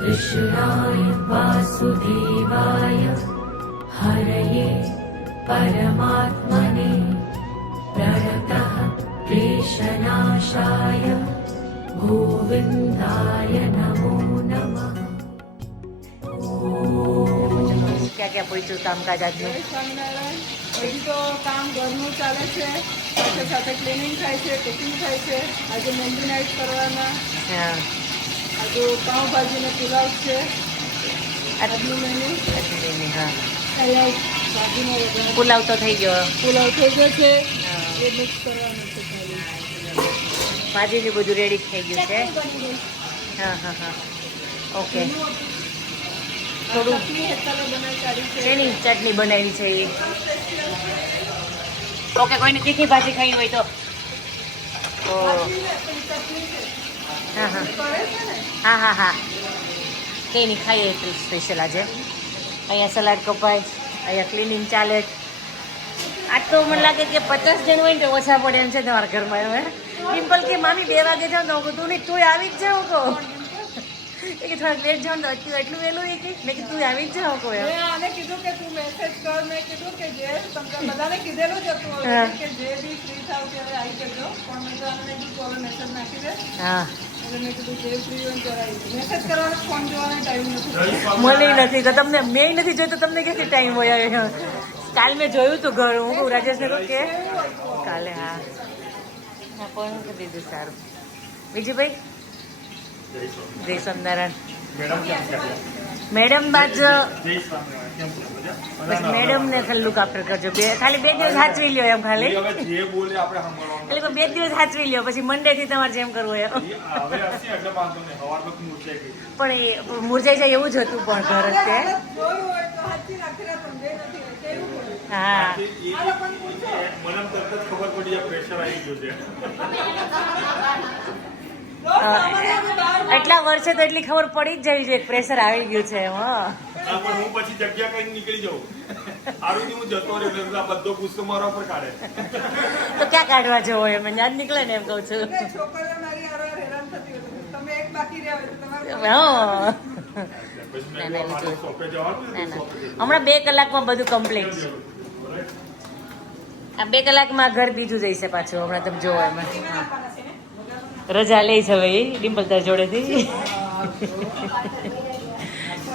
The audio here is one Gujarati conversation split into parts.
कृष्णाय वासुदेवाय हरये परमात्मने प्रणतः क्लेशनाशाय गोविन्दाय नमो नमः ક્યાં ક્યાં પહોંચ્યું કામકાજ આજનું જય સ્વામિનારાયણ હજી તો કામ ઘરનું ચાલે છે સાથે સાથે ક્લિનિંગ થાય છે કુકિંગ થાય છે આજે મહેંદી નાઇટ કરવાના હા આજે પાઉંભાજીને પુલાવ છે. આટલું મેન્યુ આટલું મેન્યુ હા ભાજીનો વઘાર પુલાવ તો થઈ ગયો. પુલાવ થઈ ગયો છે. એ મિક્સ કરવાનું છે ભાજીનું બધું રેડી થઈ ગયું છે. હા હા હા. ઓકે. થોડું શેની ચટણી બનાવી છે એ? ઓકે કોઈને તીખી ભાજી ખાઈ હોય તો. હા હા હા. હા કંઈ નહીં ખાઈએ એટલું સ્પેશિયલ આજે. અહીંયા સલાડ કપાય અહીંયા ક્લિનિંગ ચાલે. આજ તો મને લાગે કે પચાસ જણ હોય ને તો ઓછા પડે એમ છે તમારા ઘરમાં હવે ડિમ્પલ કે મામી બે વાગે જાઉં તો હું કીધું નહીં તું આવી જ જાવ કહો. એ કે થોડાક લેટ જાઉં ને તો એટલું વહેલું એ કે મેં કે તું આવી જ જાવ કહો એમ. આને કીધું કે તું મેસેજ કર મેં કીધું કે જે તમને બધાને કીધેલું જ હતું કે જે બી ફ્રી થાવ ત્યારે આવી જજો. પણ મેં તો આને કીધું તું મેસેજ નાખી દે. હા. એટલે મેં કીધું જે ફ્રી હોય ત્યારે મેસેજ કરવાનો ફોન જોવાનો ટાઈમ નથી તો તમને મેં નથી જોયું તો તમને કેટલી ટાઈમ હોય? કાલ મેં જોયું હતું ઘર. હું રાજેશને કહું કે કાલે હા. હા કરી દીધું સારું. બીજું ભાઈ? જય સ્વામિનારાયણ. મેડમ બાજ બસ મેડમ ને આફ્ટર કરજો. બે ખાલી બે દિવસ હાચવી લ્યો એમ ખાલી. હવે જે બોલે આપણે સાંભળવાનું એટલે બે દિવસ હાચવી લ્યો પછી મંડે થી તમારે જેમ કરવું એમ. પણ એ મુરઝાઈ જાય એવું જ હતું પણ ઘર તે? હા. મને તરત જ ખબર પડી પ્રેશર આવી ગયું છે. એટલા વર્ષે તો એટલી ખબર પડી જ જવી છે પ્રેશર આવી ગયું છે એમ હા. પણ હું પછી જગ્યા કઈ નીકળી જાઉં. આરું હું જતો રહ્યો બધો ગુસ્સો મારા પર કાઢે. તો ક્યાં કાઢવા જવો એમ? યાદ નીકળે ને એમ કહું છું. હમણાં બે કલાકમાં બધું કમ્પ્લીટ છે આ બે કલાકમાં ઘર બીજું જઈશે પાછું હમણાં તમે જોવો એમાં. હા. રજા લઈ છે હવે એ ડિમ્પલ જોડેથી.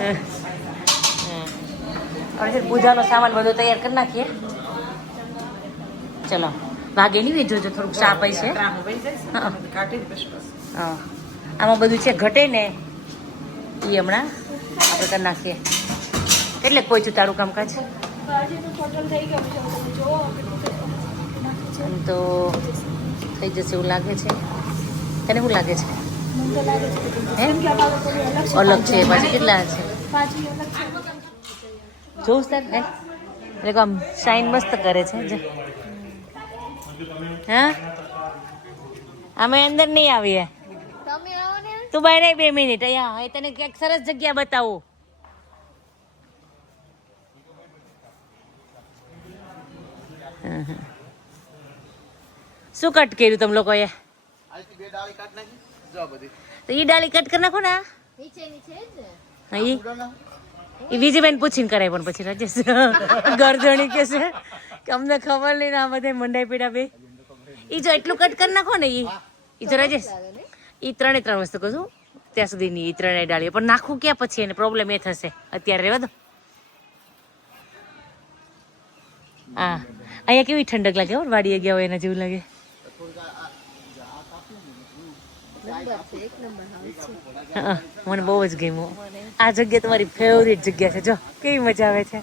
હા. હવે પૂજાનો સામાન બધો તૈયાર કરી નાખીએ. ચલો વાગે નહીં જોજો થોડુંક સાપ છે. આમાં બધું છે ઘટે ને એ હમણાં આપણે કરી નાખીએ. કેટલે પહોંચ્યું તારું કામકાજ? તો થઈ જશે એવું લાગે છે. તને શું લાગે છે? અલગ છે. પાછી કેટલા છે? જોઉં સર હે? એટલે આમ શાઇન મસ્ત કરે છે જો. હા? અમે અંદર નહીં આવીએ. તું બહાર બે મિનિટ અહીંયા એ તને ક્યાંક સરસ જગ્યા બતાવું. શું કટ કર્યું તમે લોકોએ? તો ઈ ડાળી કટ કરી નાખો ને આ. હા, ઈ. ઈ વિજયબેન પૂછીને કરાય પણ પછી રાજેશ. ગરજણી કે છે કે અમને ખબર નહીં ને આ બધે મંડાઈ પીડા બે. ઈ જો એટલું કટ કરી નાખો ને ઈ. ઈ જો રાજેશ. ઈ ત્રણે ત્રણ વસ્તુ કહું છું. ત્યાં સુધીની એ ત્રણેય ડાળીઓ. પણ નાખું ક્યાં પછી એને? પ્રોબ્લેમ એ થશે. અત્યારે રહેવા દો. હા. અહીંયા કેવી ઠંડક લાગે હો? વાડીએ ગયા હોય એના જેવું લાગે હા, મને બહુ જ ગમ્યું. આ જગ્યા તમારી ફેવરિટ જગ્યા છે. જો, કેવી મજા આવે છે?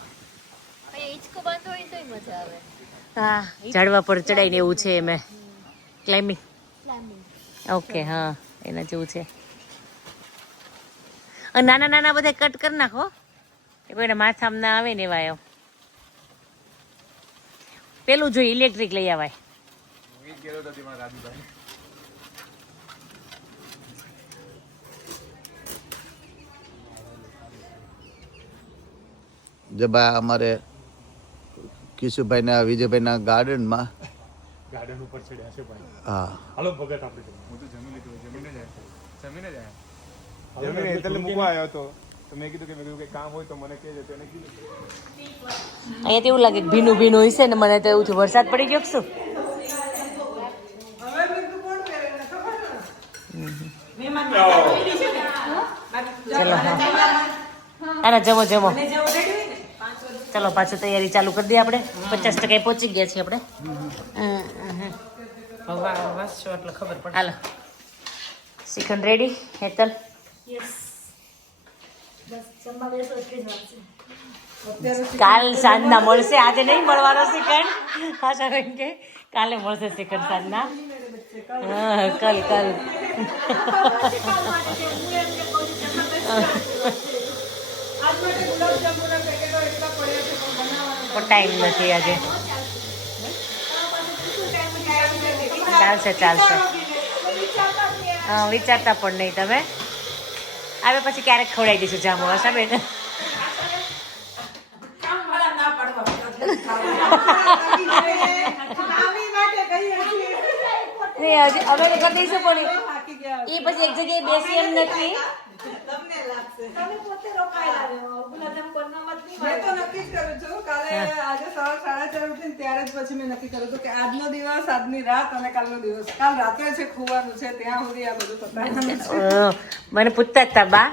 હા, ઝાડવા પર ચડાઈને એવું છે મેં ક્લાઇમ્બિંગ ઓકે હા, એના જેવું છે. નાના નાના બધા કટ કરી નાખો. એ કોઈને માથામાં ના આવે ને એવા એમ. પેલું જો ઇલેક્ટ્રિક લઈ આવાય. જબ આ અમારે કિશુભાઈના વિજયભાઈના ગાર્ડનમાં. ગાર્ડન ઉપર ચડ્યા છે ભાઈ. હા. હાલો ભગત આપણે હું તો જમી લીધું જમીને જાય જમીને જાય જમીને એટલે મૂકવા આવ્યો હતો તો મેં કીધું કે મેં કીધું કે કામ હોય તો મને કહેજો તો એને કીધું. અહીંયા તો એવું લાગે કે ભીનું ભીનું હશે ને મને તો એવું થયું વરસાદ પડી ગયો શું? ચલો હા. અરે જમો જમો. ચલો પાછું તૈયારી ચાલુ કરી દઈએ આપણે. પચાસ ટકા પહોંચી ગયા છીએ આપણે. ખબર પડે? હાલો. શ્રીખંડ રેડી હેતલ? કાલ સાંજના મળશે. આજે નહીં મળવાનો શ્રીખંડ. આશા બેન કે કાલે મળશે શ્રીખંડ સાંજના. હા કાલ કાલ. આજ માટે ગુલાબજાંબુના પેકેટો એટલા પડ્યા છે પણ ટાઈમ નથી આજે. ચાલશે ચાલશે. હા વિચારતા પણ નહીં તમે. હવે પછી ક્યારેક ખવડાવી દઈશું જામો હશે બેન? આવી નહીં હજી અમે કરી દઈશું પણ એ પછી એક જગ્યાએ બેસી એમ નથી. તમે પોતે રોકાયેલા રહો. મેં તો નક્કી જ કર્યું છું. કાલે આજે સવાર સાડા ચાર ઉઠીને ત્યારે જ પછી મેં નક્કી કર્યું હતું કે આજનો દિવસ આજની રાત અને કાલનો દિવસ. કાલ રાત્રે છે ખોવાનું છે ત્યાં સુધી આ બધું પતાવવાનું મને પૂછતા જ હતા બા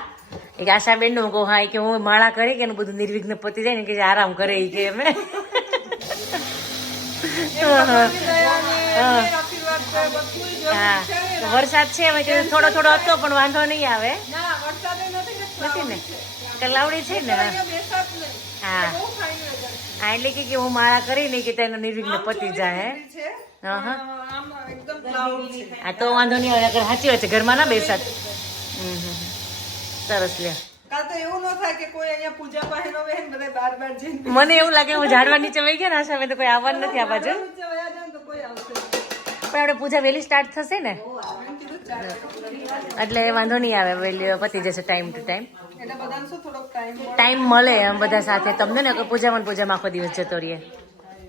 એક આશાબેનનું કહું હા કે હું માળા કરી કે એનું બધું નિર્વિઘ્ન પતી જાય ને કે આરામ કરે એ કે અમે હા. વરસાદ છે થોડો થોડો હતો પણ વાંધો નહીં આવે. નથી ને? કલાવડી છે ને? હા. હા એટલે કે કે હું માળા કરી નહીં કે તેનો નિર્વિઘ્ન પતી જાય હે? હા હા. તો વાંધો નહીં આવે અગર સાચી વાત છે ઘરમાં ના બેસાત. સરસ લે મને એવું લાગે હું ઝાડવા નીચે વહી ગયા ને આશા તો કોઈ આવવાનું નથી આ બાજુ. પણ આપણે પૂજા વહેલી સ્ટાર્ટ થશે ને. એટલે વાંધો નહીં આવે વેલ્યુ પતી જશે ટાઈમ ટુ ટાઈમ ટાઈમ મળે? એમ બધા સાથે. તમને ને પૂજામાં પૂજામાં આખો દિવસ જતો રહીએ.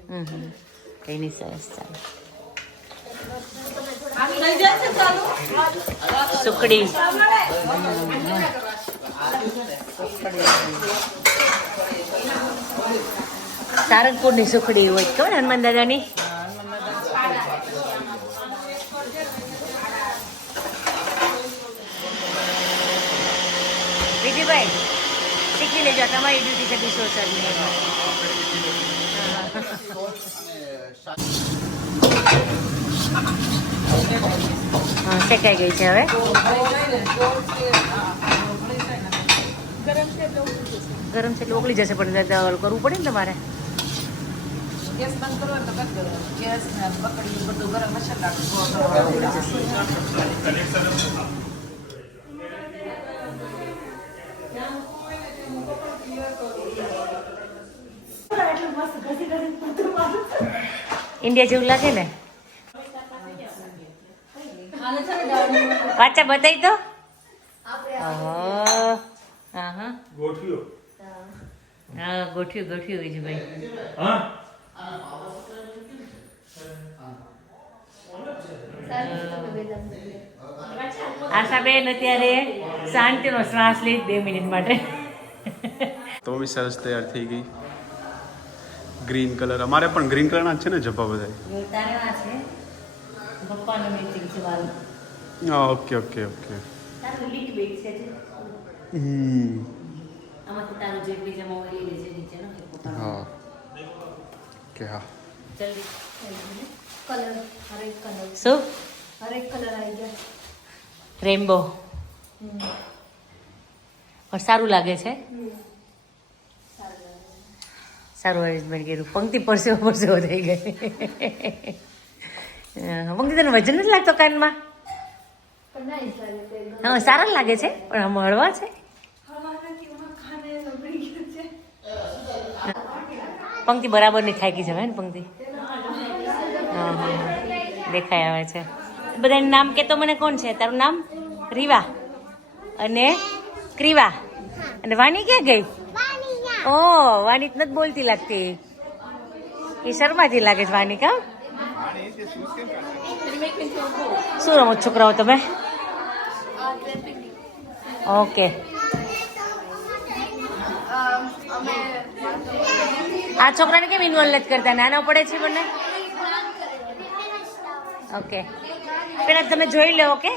હમ હમ. કઈ નહીં સરસ ચાલો. સુકડી સારંગપુરની સુખડી હોય. ખબર હનુમાન દાદાની? વિજયભાઈ શીખી લેજો તમારી ડ્યુટી છે ડિશવોશરની હા શેકાઈ ગઈ છે હવે. ગરમ છે એટલે ઓગળી જશે પણ દાદા કરવું પડે ને તમારે? ઇન્ડિયા જેવું લાગે ને? પાછા બતાવી તો. હા હા ગોઠવ્યો. હા ગોઠ્યું ગોઠ્યું વિજયભાઈ. હા? આશાબેન અત્યારે શાંતિનો શ્વાસ લઈ બે મિનિટ માટે. તો બી સરસ તૈયાર થઈ ગઈ. ગ્રીન કલર અમારે પણ ગ્રીન કલરના છે ને જબ્બા બધા ઓકે ઓકે ઓકે. હા ઓકે હા જલ્દી. કલર હરેક શું? હરેક કલર આવી ગયા. રેમ્બો પણ સારું લાગે છે? સારું અરેન્જમેન્ટ કર્યું પંક્તિ પરસેવો પરસેવો થઈ ગઈ. પંક્તિ તને વજન નથી લાગતો કાનમાં? હા, સારા લાગે છે, પણ આમ હળવા છે. પંક્તિ બરાબરની થાકી છે ને પંક્તિ. દેખાય આવે છે. બધાનું નામ કે તો મને કોણ છે? તારું નામ? રીવા. અને ક્રીવા. અને વાણી ક્યાં ગઈ? ઓ વાણી નથી બોલતી લાગતી. એ શર્માથી લાગે છે વાણી કા શું રમો છોકરાઓ તમે? ઓકે. આ છોકરાને કેમ ઇન્વોલ્વ નથી કરતા? નાના પડે છે બંને? ઓકે. પેલા તમે જોઈ લો, ઓકે?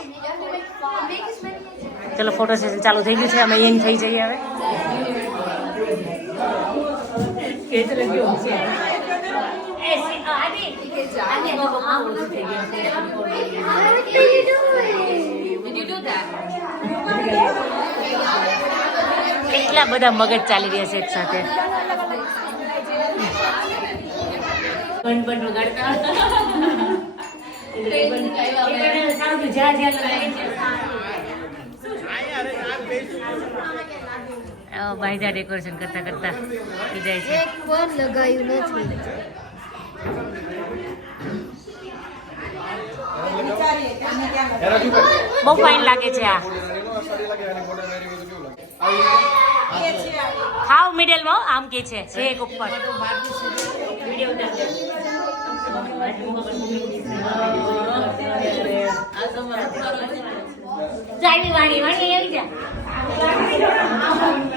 ચલો ફોટો સેશન ચાલુ થઈ ગયું છે. અમે એમ થઈ જઈએ હવે. કે ચલો ગયો છે કેટલા બધા મગજ ચાલી રહ્યા છે એક સાથે? બંધ બંધ વગાડતા જ્યાં જ્યાં છે ડેકોરેશન કરતા કરતા થઈ જાય છે. એક પણ લગાયું નથી. બહુ ફાઇન લાગે છે આ. હાવ મિડલમાં આમ કે છે છે એક ઉપર. ચાવી વાણી વાણી આવી જા.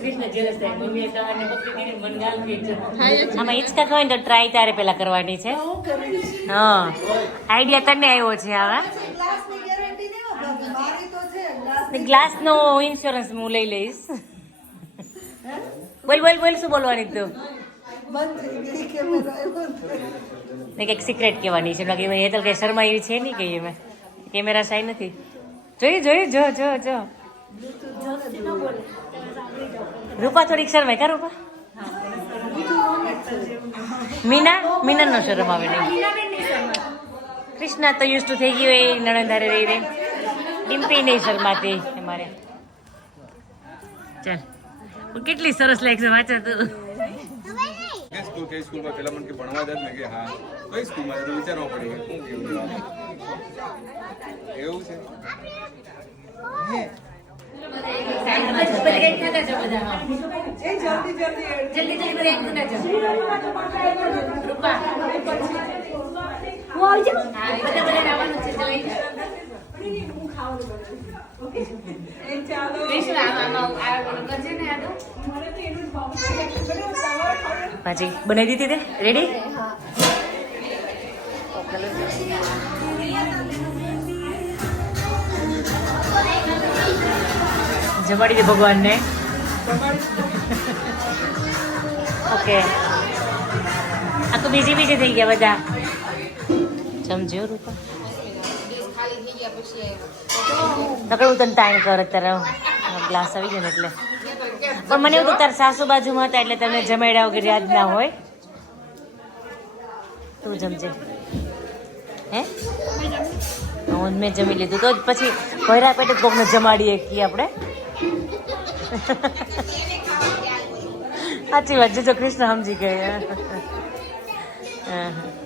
કૃષ્ણ jealous થાય. મમ્મીએ તમારને પકડી દીધી, મને ગાલ ફેંક છે. આમાં હિંચકા ખાય ને તો ટ્રાય તારે પેલા કરવાની છે. હા આઈડિયા તને આવ્યો છે આવા ગ્લાસ નો ઇન્સ્યોરન્સ હું લઈ લઈશ. બોલ બોલ બોલ શું બોલવાની તું? કંઈક સિક્રેટ કહેવાની છે. બાકી એ તો કઈ શર્મા એવી છે નહીં કહીએ મેં કેમેરા સાઈ નથી. જોઈ જોઈ જો જો જો. રૂપા થોડીક શરમાય. કા રૂપા? મીના? મીના નો શરમ આવે નહીં. કૃષ્ણા તો યુઝ ટુ થઈ ગયું એ, નણંદારે રહી રહી. ડિમ્પી નહીં શરમાતી અમારે ચાલ. કેટલી સરસ લાગશે વાંચા તું. એવું છે? જલ્દી જલ્દી ભાજી બનાવી દીધી તે? રેડી જમાડી દે ભગવાનને. ઓકે. આ તો બીજી બીજી થઈ ગયા બધા. સમજ્યો રૂપા. નકર હું તને તાણ કર ગ્લાસ આવી ગયો ને એટલે. મને એવું તાર સાસુ બાજુમાં હતા એટલે તમને જમાડ્યા વગર યાદ ના હોય. તું જમજે. હે? મેં જમી લીધું તો પછી ભર્યા પેટે કોકને જમાડીએ કે આપણે સાચી વાત જો કૃષ્ણ સમજી ગયા હા, હા.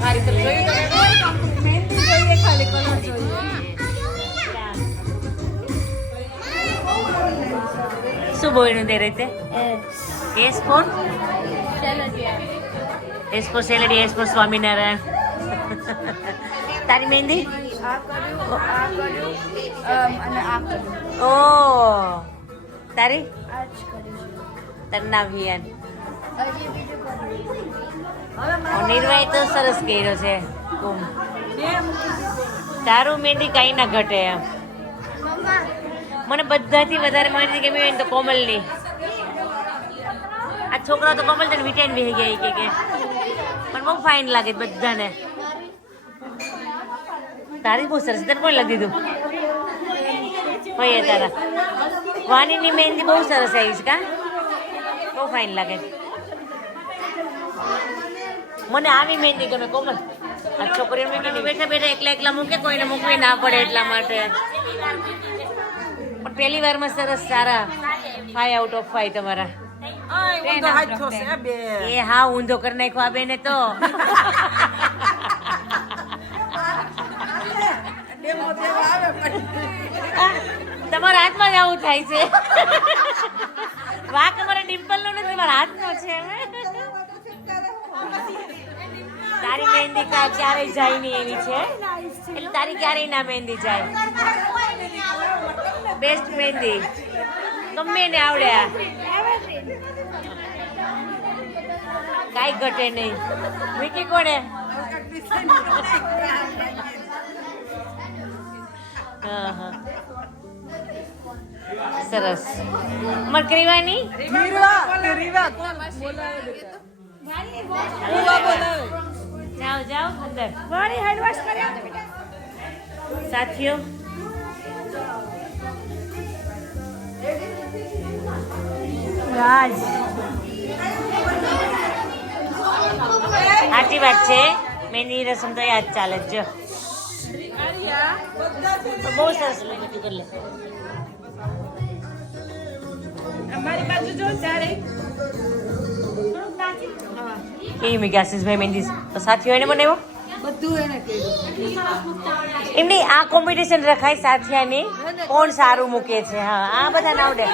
છાપ તો જોયું તમે? મહેંદી જોઈએ ખાલી કલર જોઈએ. શું બોયનું દે રીતે? એસ ફોર એસ ફોર સેલેડી એસ ફોર સ્વામિનારાયણ. તારી મહેંદી? ઓ તારી? તારું નામ કર્યું નિર્વાય તો સરસ કર્યો છે. તારું મહેંદી કઈ ના ઘટે એમ. મને બધાથી વધારે મહેંદી ગમી હોય ને તો કોમલની. આ છોકરા તો કોમલ તને વિટેન બી ગયા કે કે. પણ બહુ ફાઇન લાગે બધાને. તારી બહુ સરસ તને કોણ લખી દીધું? હોય તારા. વાનીની મહેંદી બહુ સરસ આવી છે કા? બહુ ફાઇન લાગે. મને આવી મહેંદી ગમે કોમલ. આ છોકરીઓ મહેંદી બેઠા બેઠા એકલા એકલા મૂકે કોઈને મૂકવી ના પડે એટલા માટે. પણ પહેલી વારમાં સરસ સારા ફાઈવ આઉટ ઓફ ફાઈવ તમારા. એ હા ઊંધો કરી નાખ્યો આ બેને તો. તમારા હાથમાં જ આવું થાય છે. વાક અમારા ડિમ્પલ નો નથી મારા હાથનો છે. તારી મહેંદી કા ક્યારેય જાય નહીં એવી છે. એટલે તારી ક્યારેય ના મહેંદી જાય. બેસ્ટ મહેંદી. ગમે ને આવડે આ. કાંઈ ઘટે નહીં. મીકી કોણે? હા હા. સરસ. અમાર કરીવાની? રીવા રીવા બોલાવે બેટા? બોલાવે. જાઓ જાઓ અંદર વાળી હેન્ડ વોશ કર્યા સાથીઓ. રાજ. સાચી વાત છે. મેની રસમ તો યાદ ચાલે જ. બહુ સરસ મહેનત કરી લે. અમારી બાજુ જો ચારે કેવી મેં આશીષભાઈ મહેંદી? તો સાથીઓ એને બનાવ્યો બધું એને કર્યું. એમની આ કોમ્પિટિશન રખાય સાથિયાની કોણ સારું મૂકે છે? હા આ બધા આવડે.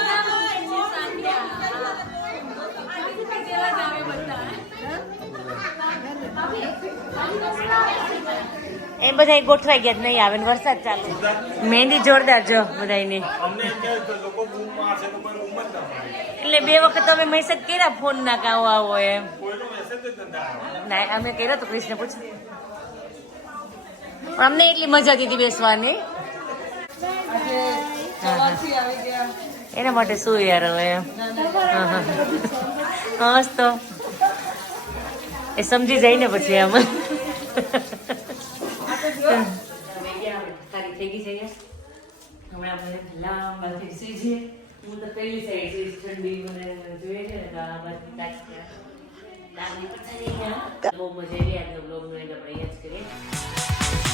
એમ બધા ગોઠવાઈ ગયા જ નહીં આવે ને વરસાદ ચાલુ. મહેંદી જોરદાર જો કે મારે એટલે બે વખત તમે મેસેજ કર્યા ફોન ના કાવો આવો એમ. ના અમે કર્યો તો કૃષ્ણ પૂછ પણ અમને એટલી મજા કીધી બેસવાની. એના માટે શું યાર હવે? એમ હા, હા. હસ તો એ સમજી જાય ને પછી આમ. છે હમણાં આપણે લાંબા થઈ જઈએ હું તો પહેલી સાઈડ ઠંડી મને જોઈએ છે ને બહુ મજા આવી આજનો બ્લોગનો એને આપણે અહીંયા જ કરીએ